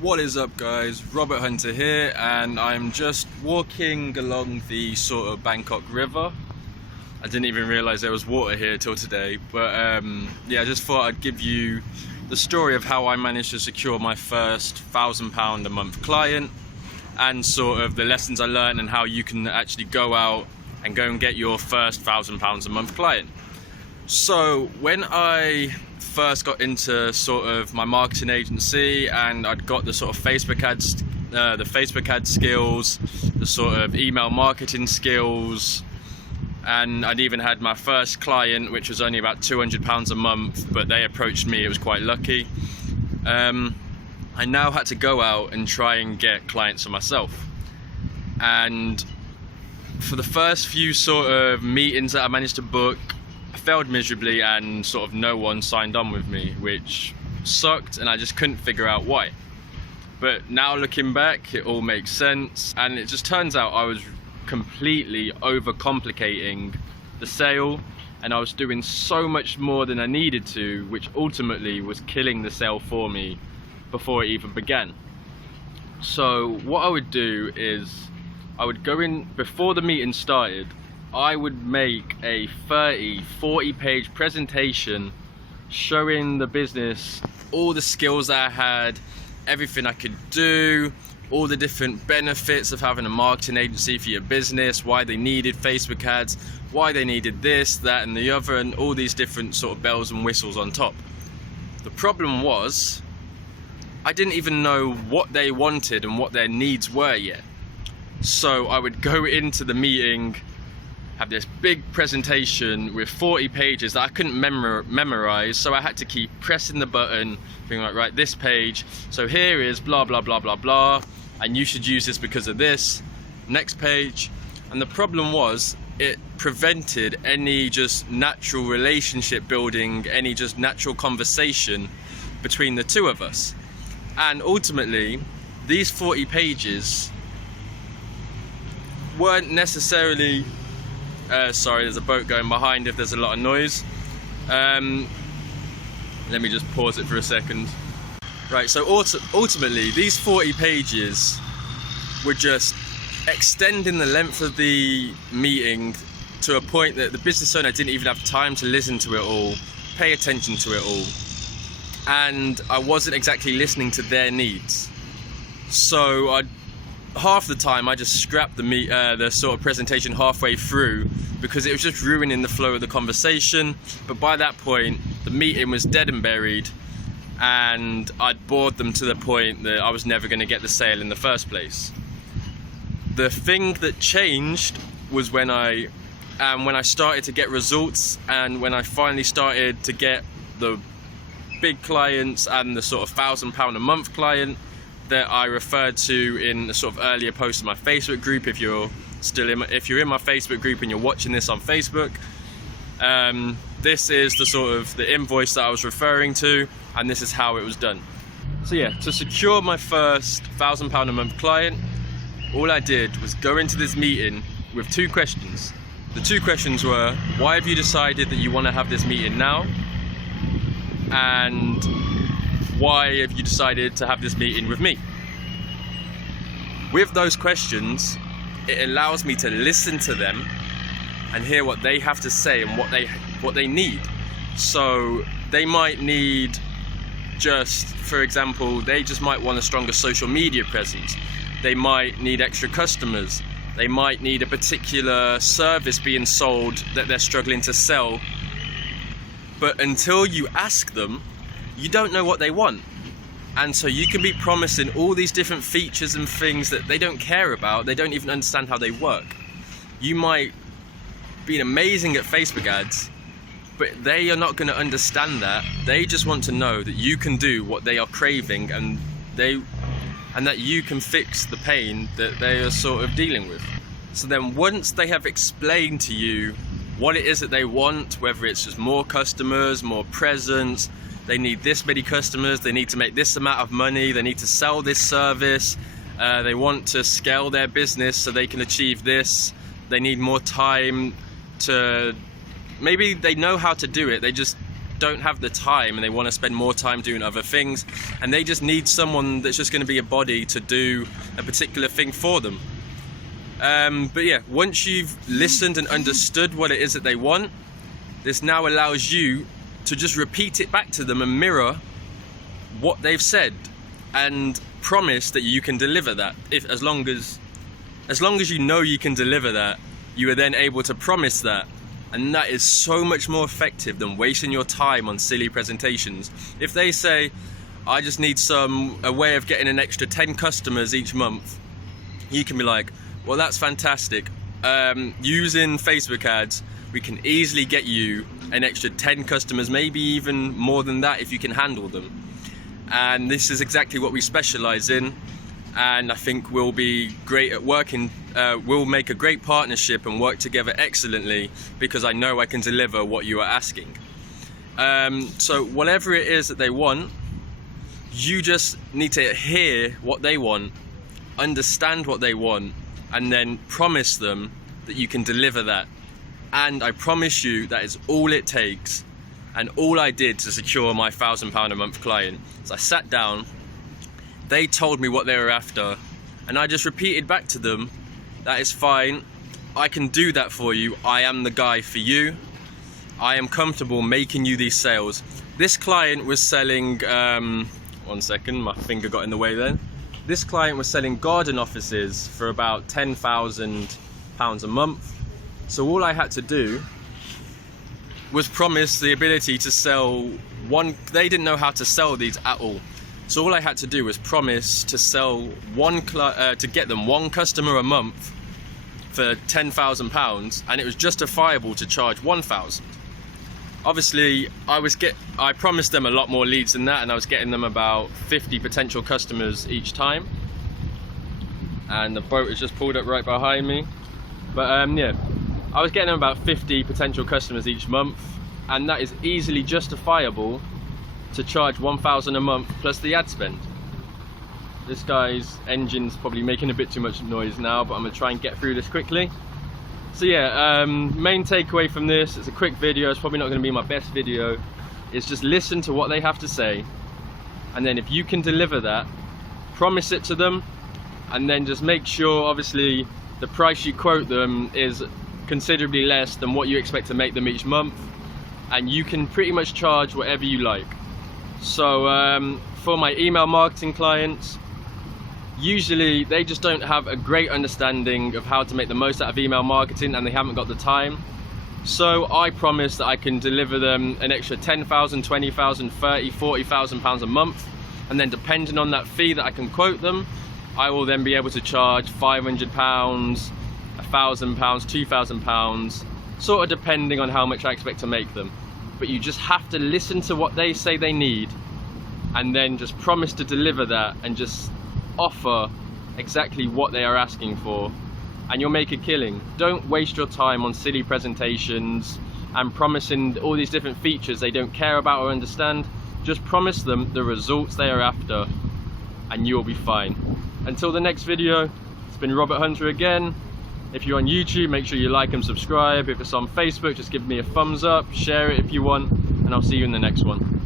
What is up, guys? Robert Hunter here, and I'm just walking along the sort of Bangkok River. I didn't even realize there was water here till today, but yeah, I just thought I'd give you the story of how I managed to secure my first £1,000 a month client, and sort of the lessons I learned and how you can actually go out and get your first £1,000 a month client. So when I first got into sort of my marketing agency and I'd got the sort of Facebook ad skills, the sort of email marketing skills, and I'd even had my first client, which was only about £200 a month, but they approached me. It was quite lucky. I now had to go out and try and get clients for myself, and for the first few sort of meetings that I managed to book, I failed miserably, and sort of no one signed on with me, which sucked, and I just couldn't figure out why. But now looking back, it all makes sense, and it just turns out I was completely overcomplicating the sale, and I was doing so much more than I needed to, which ultimately was killing the sale for me before it even began. So what I would do is I would go in before the meeting started. I would make a 40 page presentation showing the business all the skills that I had, everything I could do, all the different benefits of having a marketing agency for your business, why they needed Facebook ads, why they needed this, that and the other, and all these different sort of bells and whistles on top. The problem was I didn't even know what they wanted and what their needs were yet. So I would go into the meeting, have this big presentation with 40 pages that I couldn't memorize, so I had to keep pressing the button, being like, right, this page, so here is blah blah blah blah blah, and you should use this because of this, next page. And the problem was it prevented any just natural relationship building, any just natural conversation between the two of us. And ultimately these 40 pages weren't necessarily sorry, there's a boat going behind if there's a lot of noise. Let me just pause it for a second. Right, so ultimately these 40 pages were just extending the length of the meeting to a point that the business owner didn't even have time to listen to it all, pay attention to it all, and I wasn't exactly listening to their needs. So half the time I just scrapped the sort of presentation halfway through because it was just ruining the flow of the conversation. But by that point the meeting was dead and buried, and I'd bored them to the point that I was never going to get the sale in the first place. The thing that changed was when I started to get results, and when I finally started to get the big clients and the sort of £1,000 a month client that I referred to in the sort of earlier post in my Facebook group. If you're in my Facebook group and you're watching this on Facebook, this is the sort of the invoice that I was referring to, and this is how it was done. So yeah, to secure my first £1,000 a month client, all I did was go into this meeting with two questions. The two questions were, why have you decided that you want to have this meeting now? And why have you decided to have this meeting with me? With those questions, it allows me to listen to them and hear what they have to say and what they need. So they might need, just for example, they just might want a stronger social media presence. They might need extra customers. They might need a particular service being sold that they're struggling to sell. But until you ask them, you don't know what they want. And so you can be promising all these different features and things that they don't care about. They don't even understand how they work. You might be amazing at Facebook ads, but they are not going to understand that. They just want to know that you can do what they are craving, and that you can fix the pain that they are sort of dealing with. So then once they have explained to you what it is that they want, whether it's just more customers, more presence, they need this many customers, they need to make this amount of money, they need to sell this service, they want to scale their business so they can achieve this, they need more time to, maybe they know how to do it, they just don't have the time and they want to spend more time doing other things, and they just need someone that's just going to be a body to do a particular thing for them. But yeah, once you've listened and understood what it is that they want, this now allows you to just repeat it back to them and mirror what they've said and promise that you can deliver that. As long as you know you can deliver that, you are then able to promise that. And that is so much more effective than wasting your time on silly presentations. If they say, I just need a way of getting an extra 10 customers each month, you can be like, well, that's fantastic. Using Facebook ads, we can easily get you an extra 10 customers, maybe even more than that if you can handle them. And this is exactly what we specialize in, and I think we'll be great at working. We'll make a great partnership and work together excellently, because I know I can deliver what you are asking. So whatever it is that they want, you just need to hear what they want, understand what they want, and then promise them that you can deliver that. And I promise you that is all it takes, and all I did to secure my £1,000 a month client. So I sat down, they told me what they were after, and I just repeated back to them, that is fine, I can do that for you, I am the guy for you, I am comfortable making you these sales. This client was selling, one second, my finger got in the way then. This client was selling garden offices for about £10,000 a month. So all I had to do was promise the ability to sell one. They didn't know how to sell these at all. So all I had to do was promise to sell to get them one customer a month for £10,000, and it was justifiable to charge 1,000. Obviously, I promised them a lot more leads than that, and I was getting them about 50 potential customers each time. And the boat has just pulled up right behind me. But yeah, I was getting them about 50 potential customers each month, and that is easily justifiable to charge 1,000 a month plus the ad spend. This guy's engine's probably making a bit too much noise now, but I'm gonna try and get through this quickly. So yeah, main takeaway from this, it's a quick video, it's probably not gonna be my best video, is just listen to what they have to say, and then if you can deliver that, promise it to them, and then just make sure, obviously, the price you quote them is considerably less than what you expect to make them each month, and you can pretty much charge whatever you like. So for my email marketing clients, usually they just don't have a great understanding of how to make the most out of email marketing, and they haven't got the time. So I promise that I can deliver them an extra 10,000, 20,000, 30, 40,000 pounds a month, and then depending on that fee that I can quote them, I will then be able to charge £500, £1,000, £2,000, sort of depending on how much I expect to make them. But you just have to listen to what they say they need, and then just promise to deliver that, and just offer exactly what they are asking for, and you'll make a killing. Don't waste your time on silly presentations and promising all these different features they don't care about or understand. Just promise them the results they are after, and you'll be fine. Until the next video, it's been Robert Hunter again. If you're on YouTube, make sure you like and subscribe. If it's on Facebook, just give me a thumbs up, share it if you want, and I'll see you in the next one.